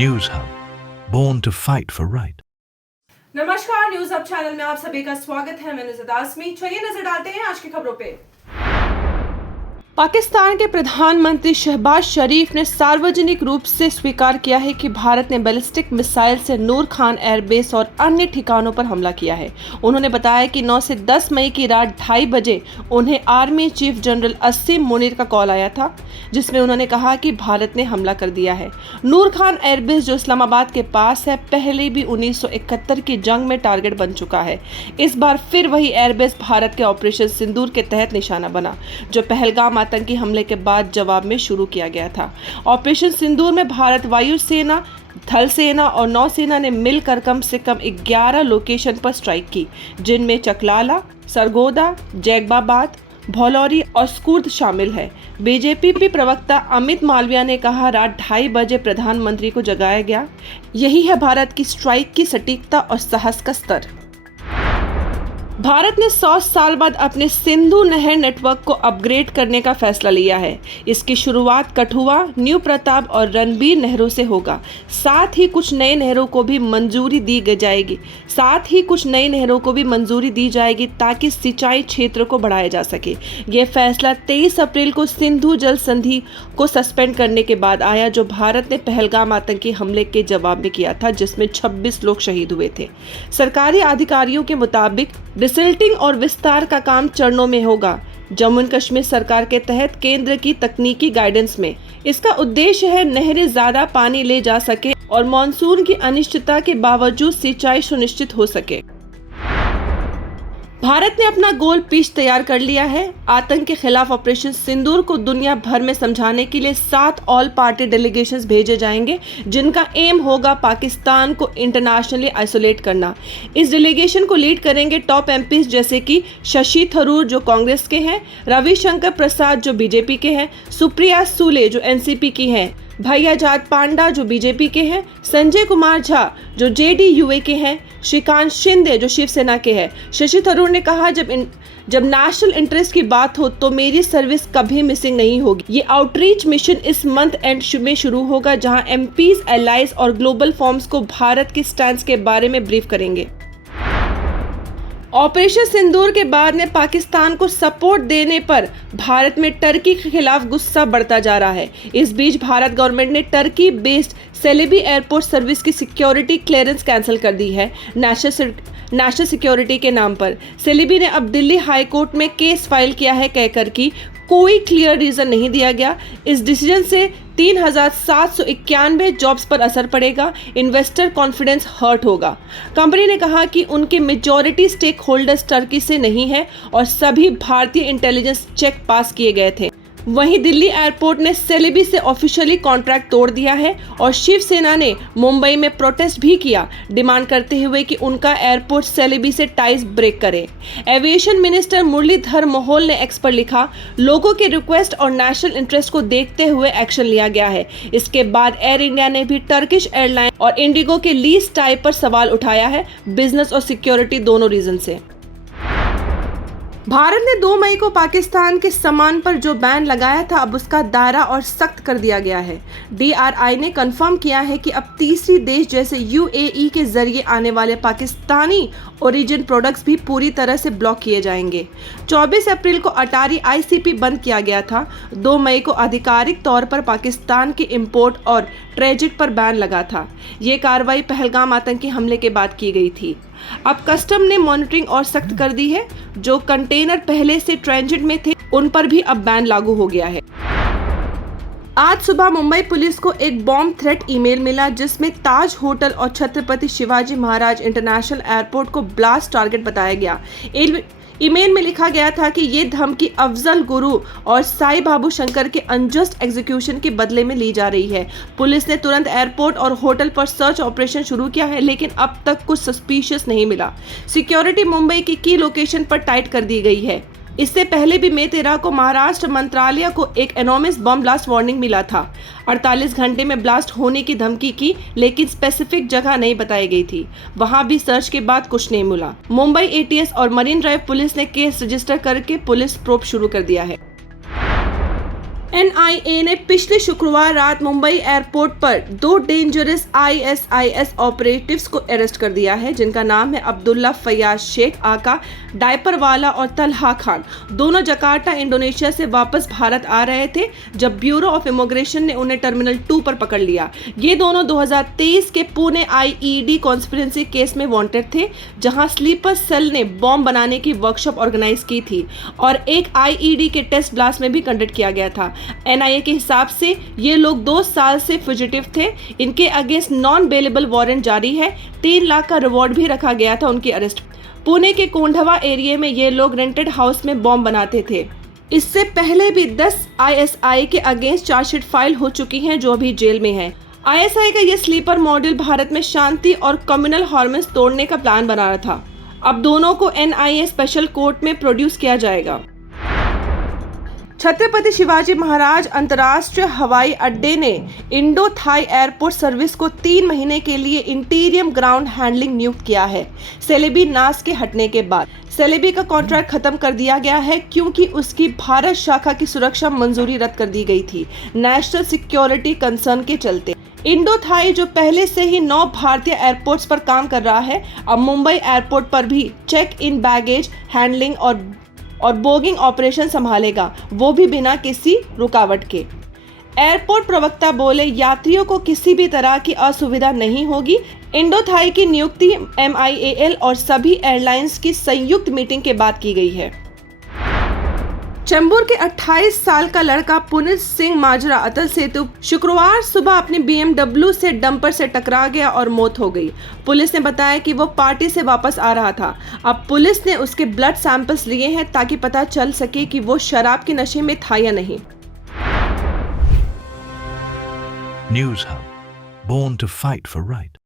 News Hub, born to fight for right. नमस्कार, news hub channel में आप सभी का स्वागत है। मैं नुज़रत आज़मी। चलिए नजर डालते हैं आज की खबरों पे। पाकिस्तान के प्रधानमंत्री शहबाज शरीफ ने सार्वजनिक रूप से स्वीकार किया है कि भारत ने बैलिस्टिक मिसाइल से नूर खान एयरबेस और अन्य ठिकानों पर हमला किया है। उन्होंने बताया कि 9 से 10 मई की रात 2:30 बजे उन्हें आर्मी चीफ जनरल असीम मुनीर का कॉल आया था, जिसमें उन्होंने कहा कि भारत ने हमला कर दिया है। नूर खान एयरबेस जो इस्लामाबाद के पास है, पहले भी 1971 की जंग में टारगेट बन चुका है। इस बार फिर वही एयरबेस भारत के ऑपरेशन सिंदूर के तहत निशाना बना, जो पहलगाम आतंकी हमले के बाद जवाब में शुरू किया गया था। ऑपरेशन सिंदूर में भारत वायुसेना, थल सेना और नौसेना ने मिलकर कम से कम 11 लोकेशन पर स्ट्राइक की, जिनमें चकलाला, सरगोदा, जैकबाबाद, भौलौरी और स्कूर्द शामिल है। बीजेपी प्रवक्ता अमित मालविया ने कहा, रात 2:30 बजे प्रधानमंत्री को जगाया गया। यही है भारत की स्ट्राइक की सटीकता और साहस का स्तर। भारत ने 100 साल बाद अपने सिंधु नहर नेटवर्क को अपग्रेड करने का फैसला लिया है। इसकी शुरुआत कठुआ, न्यू प्रताप और रणबीर नहरों से होगा। साथ ही कुछ नए नहरों को भी मंजूरी दी जाएगी ताकि सिंचाई क्षेत्र को बढ़ाया जा सके। यह फैसला 23 अप्रैल को सिंधु जल संधि को सस्पेंड करने के बाद आया, जो भारत ने पहलगाम आतंकी हमले के जवाब में किया था, जिसमें 26 लोग शहीद हुए थे। सरकारी अधिकारियों के मुताबिक रिसिल्टिंग और विस्तार का काम चरणों में होगा। जम्मू एंड कश्मीर सरकार के तहत केंद्र की तकनीकी गाइडेंस में इसका उद्देश्य है नहरें ज्यादा पानी ले जा सके और मानसून की अनिश्चितता के बावजूद सिंचाई सुनिश्चित हो सके। भारत ने अपना गोल पीच तैयार कर लिया है। आतंक के खिलाफ ऑपरेशन सिंदूर को दुनिया भर में समझाने के लिए 7 ऑल पार्टी डेलीगेशंस भेजे जाएंगे, जिनका एम होगा पाकिस्तान को इंटरनेशनली आइसोलेट करना। इस डेलीगेशन को लीड करेंगे टॉप एमपीज जैसे कि शशि थरूर जो कांग्रेस के हैं, रविशंकर प्रसाद जो बीजेपी के हैं, सुप्रिया सुले जो एनसीपी की हैं, भैया जाट पांडा जो बीजेपी के हैं, संजय कुमार झा जो जेडीयू के हैं, श्रीकांत शिंदे जो शिवसेना के हैं। शशि थरूर ने कहा, जब नेशनल इंटरेस्ट की बात हो तो मेरी सर्विस कभी मिसिंग नहीं होगी। ये आउटरीच मिशन इस मंथ एंड में शुरू होगा, जहां एमपीज, एलाइज और ग्लोबल फॉर्म्स को भारत की स्टैंड के बारे में ब्रीफ करेंगे। ऑपरेशन सिंदूर के बाद ने पाकिस्तान को सपोर्ट देने पर भारत में टर्की के खिलाफ गुस्सा बढ़ता जा रहा है। इस बीच भारत गवर्नमेंट ने Turkey based Celebi airport service की सिक्योरिटी क्लियरेंस कैंसिल कर दी है। नेशनल सिक्योरिटी के नाम पर सेलेबी ने अब दिल्ली हाई कोर्ट में केस फाइल किया है, कहकर कि कोई क्लियर रीजन नहीं दिया गया। इस डिसीजन से 3791 जॉब्स पर असर पड़ेगा। इन्वेस्टर कॉन्फिडेंस हर्ट होगा। कंपनी ने कहा कि उनके मेजॉरिटी स्टेक होल्डर्स टर्की से नहीं है और सभी भारतीय इंटेलिजेंस चेक पास किए गए थे। वहीं दिल्ली एयरपोर्ट ने सेलेबी से ऑफिशियली कॉन्ट्रैक्ट तोड़ दिया है और शिवसेना ने मुंबई में प्रोटेस्ट भी किया, डिमांड करते हुए कि उनका एयरपोर्ट सेलेबी से टाइज ब्रेक करे। एविएशन मिनिस्टर मुरलीधर मोहोल ने एक्स पर लिखा, लोगों के रिक्वेस्ट और नेशनल इंटरेस्ट को देखते हुए एक्शन लिया गया है। इसके बाद एयर इंडिया ने भी टर्किश एयरलाइन और इंडिगो के लीज टाइप पर सवाल उठाया है, बिजनेस और सिक्योरिटी दोनों रीजन से। भारत ने 2 मई को पाकिस्तान के सामान पर जो बैन लगाया था, अब उसका दायरा और सख्त कर दिया गया है। DRI ने कंफर्म किया है कि अब तीसरी देश जैसे UAE के जरिए आने वाले पाकिस्तानी ओरिजिन प्रोडक्ट्स भी पूरी तरह से ब्लॉक किए जाएंगे। 24 अप्रैल को अटारी ICP बंद किया गया था। 2 मई को आधिकारिक तौर पर पाकिस्तान के इंपोर्ट और ट्रांजिट पर बैन लगा था। ये कार्रवाई पहलगाम आतंकी हमले के बाद की गई थी। अब कस्टम ने मॉनिटरिंग और सख्त कर दी है। जो कंटेनर पहले से ट्रांजिट में थे, उन पर भी अब बैन लागू हो गया है। आज सुबह मुंबई पुलिस को एक बॉम्ब थ्रेट ईमेल मिला, जिसमें ताज होटल और छत्रपति शिवाजी महाराज इंटरनेशनल एयरपोर्ट को ब्लास्ट टारगेट बताया गया। ईमेल में लिखा गया था कि ये धमकी अफजल गुरु और साई बाबू शंकर के अनजस्ट एग्जीक्यूशन के बदले में ली जा रही है। पुलिस ने तुरंत एयरपोर्ट और होटल पर सर्च ऑपरेशन शुरू किया है, लेकिन अब तक कुछ सस्पिशियस नहीं मिला। सिक्योरिटी मुंबई की की लोकेशन पर टाइट कर दी गई है। इससे पहले भी मई 13 को महाराष्ट्र मंत्रालय को एक एनॉर्मस बम ब्लास्ट वार्निंग मिला था। 48 घंटे में ब्लास्ट होने की धमकी की, लेकिन स्पेसिफिक जगह नहीं बताई गई थी। वहां भी सर्च के बाद कुछ नहीं मिला। मुंबई ATS और मरीन ड्राइव पुलिस ने केस रजिस्टर करके पुलिस प्रोब शुरू कर दिया है। NIA ने पिछले शुक्रवार रात मुंबई एयरपोर्ट पर 2 डेंजरस ISIS ऑपरेटिव्स को अरेस्ट कर दिया है, जिनका नाम है अब्दुल्ला फैयाज शेख आका डायपरवाला और तलहा खान। दोनों जकार्ता इंडोनेशिया से वापस भारत आ रहे थे जब ब्यूरो ऑफ इमिग्रेशन ने उन्हें टर्मिनल 2 पर पकड़ लिया। ये दोनों 2023 के पुणे IED कॉन्स्पिरेंसी केस में वांटेड थे, जहां स्लीपर सेल ने बॉम्ब बनाने की वर्कशॉप ऑर्गेनाइज की थी और एक IED के टेस्ट ब्लास्ट में भी कंडक्ट किया गया था। NIA के हिसाब से ये लोग 2 साल से फ्यूजिटिव थे। इनके अगेंस्ट नॉन बेलेबल वारंट जारी है। 3 लाख का रिवॉर्ड भी रखा गया था उनकी अरेस्ट। पुणे के कोंढवा एरिया में ये लोग रेंटेड हाउस में बॉम्ब बनाते थे। इससे पहले भी 10 ISI के अगेंस्ट चार्जशीट फाइल हो चुकी हैं, जो अभी जेल में है। ISI का ये स्लीपर मॉड्यूल भारत में शांति और कम्युनल हार्मोनी तोड़ने का प्लान बना रहा था। अब दोनों को NIA स्पेशल कोर्ट में प्रोड्यूस किया जाएगा। छत्रपति शिवाजी महाराज अंतर्राष्ट्रीय हवाई अड्डे ने इंडो थाई एयरपोर्ट सर्विस को 3 महीने के लिए इंटीरियम ग्राउंड हैंडलिंग नियुक्त किया है। सेलेबी नास के हटने के बाद सेलेबी का कॉन्ट्रैक्ट खत्म कर दिया गया है, क्योंकि उसकी भारत शाखा की सुरक्षा मंजूरी रद्द कर दी गई थी, नेशनल सिक्योरिटी कंसर्न के चलते। इंडो थाई जो पहले से ही 9 भारतीय एयरपोर्ट्स पर काम कर रहा है, अब मुंबई एयरपोर्ट पर भी चेक इन, बैगेज हैंडलिंग और बोगिंग ऑपरेशन संभालेगा, वो भी बिना किसी रुकावट के। एयरपोर्ट प्रवक्ता बोले, यात्रियों को किसी भी तरह की असुविधा नहीं होगी। इंडो थाई की नियुक्ति MIAL और सभी एयरलाइंस की संयुक्त मीटिंग के बाद की गई है। चेंबूर के 28 साल का लड़का पुनीत सिंह माजरा अटल सेतु शुक्रवार सुबह अपनी BMW से डंपर से टकरा गया और मौत हो गई। पुलिस ने बताया कि वो पार्टी से वापस आ रहा था। अब पुलिस ने उसके ब्लड सैंपल्स लिए हैं ताकि पता चल सके कि वो शराब के नशे में था या नहीं। News Hub, born to fight for right.